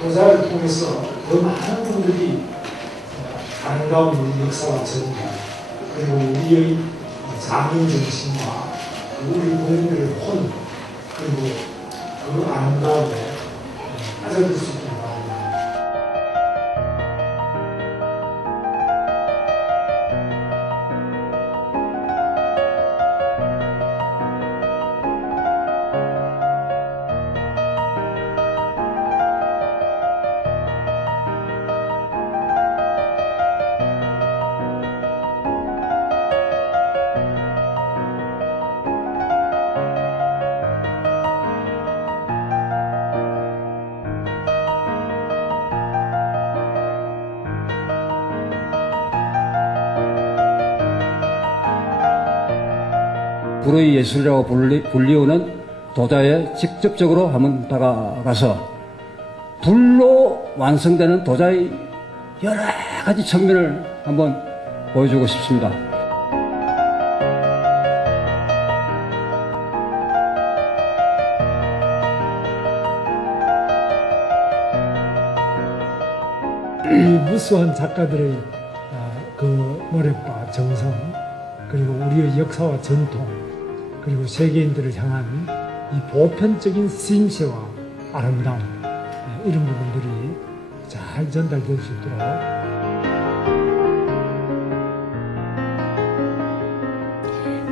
도자를 통해서 더 많은 분들이 어, 아름다운 우리 역사와 전통 그리고 우리의 장인 정신과 우리 국민들의 혼 그리고 그 아름다움에 빠져들 수 불의 예술이라고 불리, 불리우는 도자에 직접적으로 한번 다가가서 불로 완성되는 도자의 여러 가지 측면을 한번 보여주고 싶습니다. 이 무수한 작가들의 아, 그 노력과 정성 그리고 우리의 역사와 전통 그리고 세계인들을 향한 이 보편적인 심세와 아름다움 예, 이런 부분들이 잘 전달될 수 있도록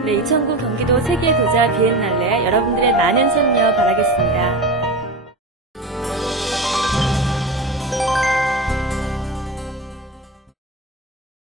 네, 2009 경기도 세계 도자 비엔날레 여러분들의 많은 참여 바라겠습니다.